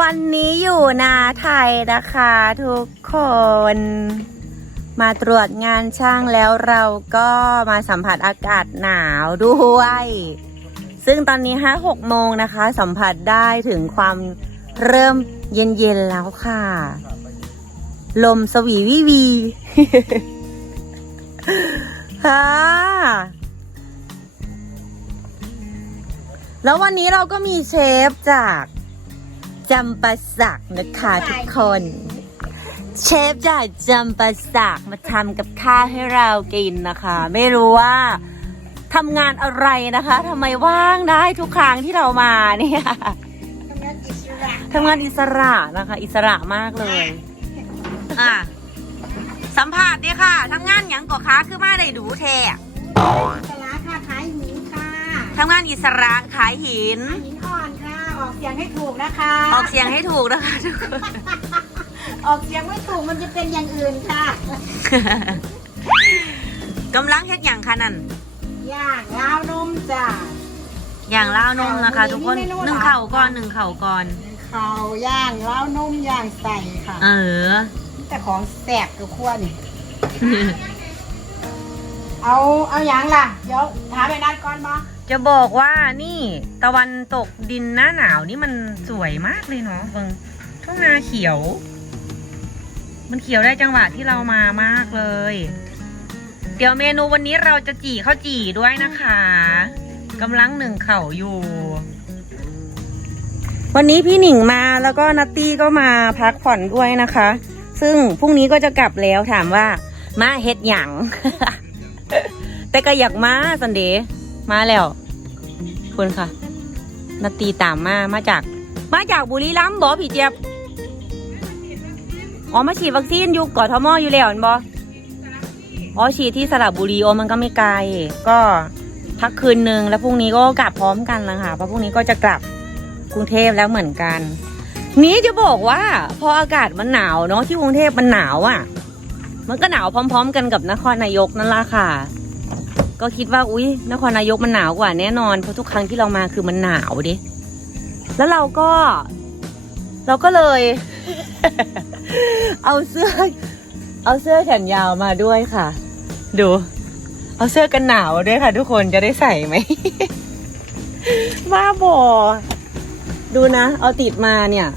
วันนี้อยู่นาไทยนะคะทุกคน มาตรวจงานช่างแล้วเราก็มาสัมผัสอากาศหนาวด้วย ซึ่งตอนนี้ห้าหกโมงนะคะ สัมผัสได้ถึงความเริ่มเย็นๆแล้วค่ะ ลมสวีวิวีฮ่าแล้ววันนี้เราก็มีเชฟจาก จำปาสักนะคะทุกคน เชฟจากจำปาสักมาทำกับข้าวให้เรากินนะคะ ไม่รู้ว่าทำงานอะไรนะคะทำไมว่างได้ทุกครั้งที่เรามาเนี่ยทำงานอิสระทำงานอิสระนะคะ อิสระมากเลย อะสัมภาษณ์ดิค่ะทำงานหยังก่อค้าคือมาได้ดูแท้อิสระค่ะขายหินค่ะทำงานอิสระขายหินขายหิน อ่อนค่ะออกเสียงให้ถูกนะคะ ออกเสียงให้ถูกนะคะทุกคน ออกเสียงไม่ถูกมันจะเป็นอย่างอื่นค่ะกำลังเฮ็ดอย่างคะนั่นย่างล้าวนมจ้ะ อย่างล่าวนมนะคะ ทุกคนมีเมนูหนึ่งเหรอเข่าก่อนหนึ่งเข่าก่อนข้าวย่างล้าวนมย่างใส่ค่ะ เออ แต่ของแสบกับขั้วนี่ เอาเอาอย่างล่ะ เดี๋ยวถามไปนัดก่อนบ่ จะบอกว่านี่ตะวันตกดินหน้าหนาวนี่มันสวยมากเลยเนาะเฟิงทุ่งนาเขียว มันเขียวได้จังหวะที่เรามามากเลย เดี๋ยวเมนูวันนี้เราจะจี่ข้าวจี่ด้วยนะคะกำลังหนึ่งเข่าอยู่ วันนี้พี่หนิงมาแล้วก็นัตตี้ก็มาพักผ่อนด้วยนะคะ ซึ่งพรุ่งนี้ก็จะกลับแล้วถามว่า มาเฮ็ดหยังแต่ก็อยากมาสันเดย์ มาแล้วคุณค่ะ นาตีตามมา มาจาก มาจากบุรีรัมย์บอพี่เจี๊ยบ อ๋อ มาฉีดวัคซีนอยู่กอทมอยู่แล้วเห็นบออ๋อ ฉีดที่สระบุรีโอมันก็ไม่ไกล ก็พักคืนนึง แล้วพรุ่งนี้ก็กลับพร้อมกันนะคะเพราะพรุ่งนี้ก็จะกลับกรุงเทพแล้วเหมือนกัน นี้จะบอกว่า พออากาศมันหนาวเนาะที่กรุงเทพมันหนาวอะ่ะ มันก็หนาวพร้อม ๆ กันกับนครนายกนั่นละค่ะ ก็คิดว่าอุ๊ยนครนายกมันหนาวกว่าแน่นอนเพราะทุกครั้งที่เรามาคือมันหนาวดิแล้วเราก็ เราก็เลย เอาเสื้อ เอาเสื้อแขนยาวมาด้วยค่ะ ดู เอาเสื้อกันหนาวด้วยค่ะ ทุกคนจะได้ใส่ไหมบ้าบอดูนะ เอาติดมาเนี่ย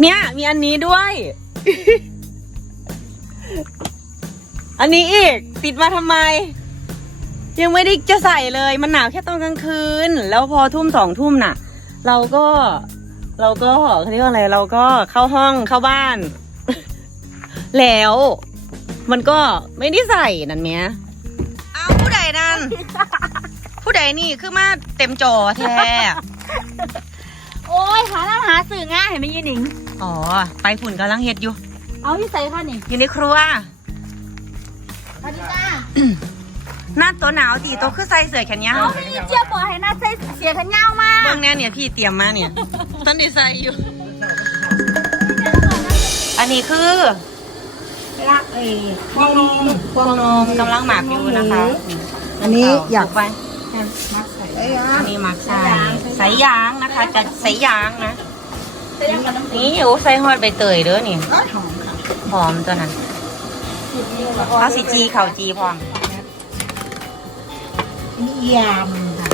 เนี่ย มีอันนี้ด้วย อันนี้อีกติดมาทำไม ยังไม่ได้จะใส่เลยมันหนาวแค่ตอนกลางคืน แล้วพอทุ่มสองทุ่มน่ะ เราก็เราก็เขาเรียกว่าอะไร เราก็เข้าห้องเข้าบ้าน แล้ว มันก็ไม่ได้ใส่นั่นเมียเอาผู้ใดนั่น ผู้ใดนี่คือมาเต็มจอแท้โอ้ยหาน้ำหาสื่อง่ายเห็นไหมยีหนิง อ๋อ ไปฝุ่นกำลังเฮ็ดอยู่ เอาที่ใส่ค่ะนี่อยู่ในครัว สวัสดีจ้าหน้าตัวหนาวตีตัวคือใส่เสื้อแขนยาวเอาไม่ได้เจี๊ยบบอกให้น้าใส่เสียขันยาวมาเบื้องเนี้ยเนี่ยพี่เตรียมมาเนี่ยต้นดีไซน์อยู่ อันนี้คือละเอ้พวงนมพวงนมกำลังหมักอยู่นะคะอันนี้อยากไปมักใส่ไอ้อันนี้หมักใส่ใส่ยางนะคะจะใส่ยางนะใส่ยังกับน้ำนี่อยู่ใส่ฮอดใบเตยเด้อนี่ก็หอมค่ะหอมตัวนั้น ข้าวสีจีข้าวจีพร้อมนี่ยำค่ะ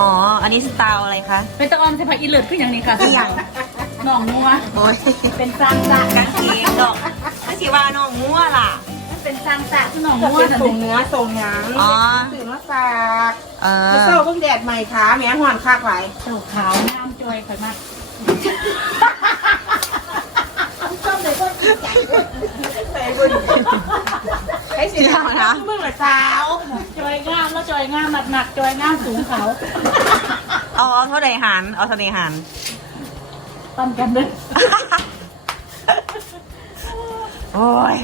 อ๋อ อันนี้สไตล์อะไรคะเป็นตะออมใส่ผักอีเลิศขึ้นอย่างนี้ค่ะอีหยังหนองนัวโอ้ยเป็นสร้างสรรค์กางเกงดอกไม่สิว่าน้องมั่วล่ะเป็นสร้างสะคือหนองก็นัวเป็นสันส่งติเนื้อส่งหยังอ๋อสื่อมาฝากเอเมื่ออเช้าเพิ่งแดดใหม่ขาแหม่หอนคากไหลเจ้าขาวน้ำจอยข่อยมากชอบเลยก็ดี ใจใส่บุญใช้สิทธิ์นะเมื่อไหร่สาวจอยงามแล้วจอยงามหนักหนักจอยงามสูงเขาเอาเอาเท่าใดหันเอาเท่าใดหันปั้นกันเลยโอ้ย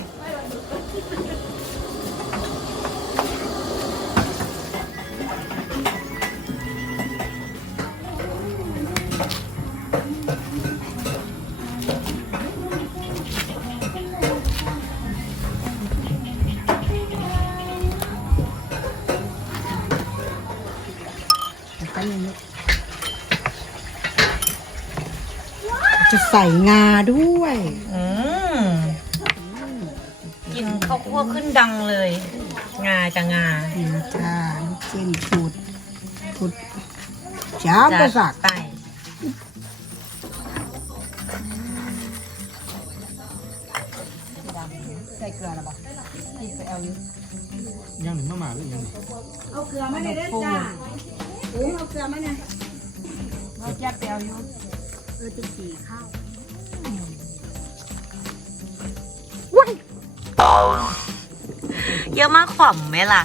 ไปกันอย่างนี้จะใส่งาด้วย อืมกินข้าวคั่วขึ้นดังเลย งาจะงานี่จ้าลูกชิ้นสูตรสูตรจ้าประสักใต้ใส่เกลือหรอปะไปเอาอยู่ยังหนึ่งมาหมาหรือยังเอาเกลือมาได้จ้า โอ้เอาเกลือมาเนี่ยเราจะไปเอาอยู่เออจะสีข้าวเยอะมากขว่ำไหมล่ะ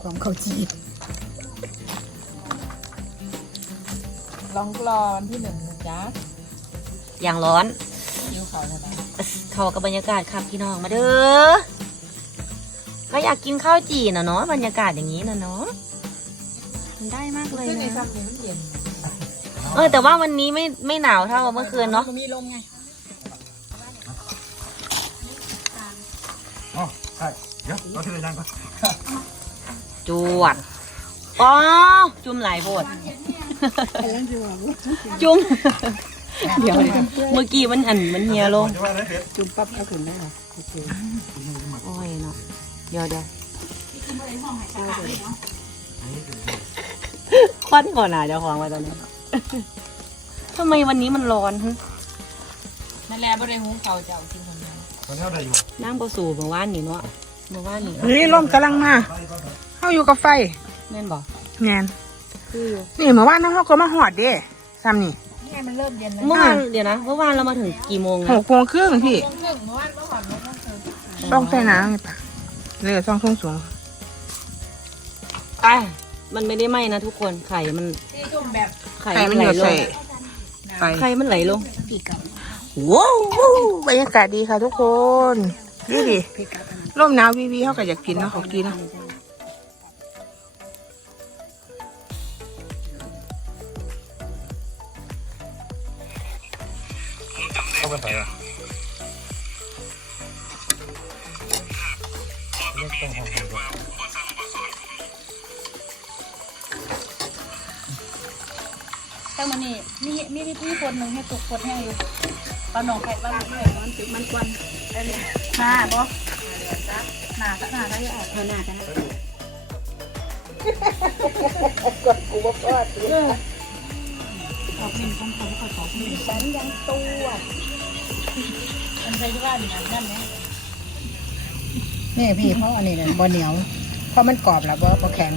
ความข้าวจีดลองกรอนที่หนึ่งนะจ๊ะอย่างร้อนยิ้วเขาเท่าไหร่เข้ากับบรรยากาศครับพี่น้องมาเด้อ ก็อยากกินข้าวจี่นะเนาะบรรยากาศอย่างนี้นะเนาะมันได้มากเลยขึ้นในนะ ซับนี้มันเย็นเออแต่ว่าวันนี้ไม่ไม่หนาวเท่าเมื่อคืนเนาะมันมีลมไงอ๋อใช่เดี๋ยวเราที่ไหนยังก่อนจวดอ๋อจุ่มหลายโบดแล้วจะว่าจุ่ม เดี๋ยวนะเมื่อกี้มันอันมันเฮียลงจะว่าอะไรเผ็ดจุ่มปั๊บเอาถึงได้หรอโอเคโอ้ยเนาะ เดี๋ยวเดี๋ยวควันก่อนอะเดี๋ยวของไว้ตอนนี้ทำไมวันนี้มันร้อนฮะนั่นแหละบริหุงเขาจะเอากินคนเดียวตอนนี้เอาได้อยู่นั่งประสูเมื่อวานนี่เนาะเมื่อวานนี่นี่ลมกำลังมาเข้าอยู่กับไฟแม่นบอกแงนนี่เมื่อวานน้องเขาก็มาหอดเด้ซ้ำนี่นี่ไงมันเริ่มเย็นแล้วเมื่อวานเดี๋ยวนะเมื่อวานเรามาถึงกี่โมงหนะกโมงครึ่งพี่ครึ่งเมื่อวานเมื่อวานเมื่อวานเธอต้องใส่น้ำไงปะ เรือต้องทุ่งสูงอะมันไม่ได้ไหมนะทุกคนไข่มันที่จุ่มแบบไข่ไข่มันไหอลยู่ลใส่งไฟไข่มันไหลลงว้าวบรรยากาศดีค่ะทุกคนดูดิร่มหนาววีวีเขาก็อยากกินเนาะของกินเนาะเข้าไปใส่ละ ตั้งมานี่มีมีพี่คนหนึ่งให้ตกคนแห้อยู่ตอนหนองไข่บ้านเลยมันติดมันควันหน้าบอหน้าสักหน้าได้ยังไงเออหน้ากันออกหนึ่งของเขาเขาขอหนึ่งฉันยังตัวมันใช้ที่บ้านอย่างนั้นไหม นี่พี่เพราะอันนี้เนี่ยบอเหนียวเพราะมันกรอบแล้วบ่บอแข็ง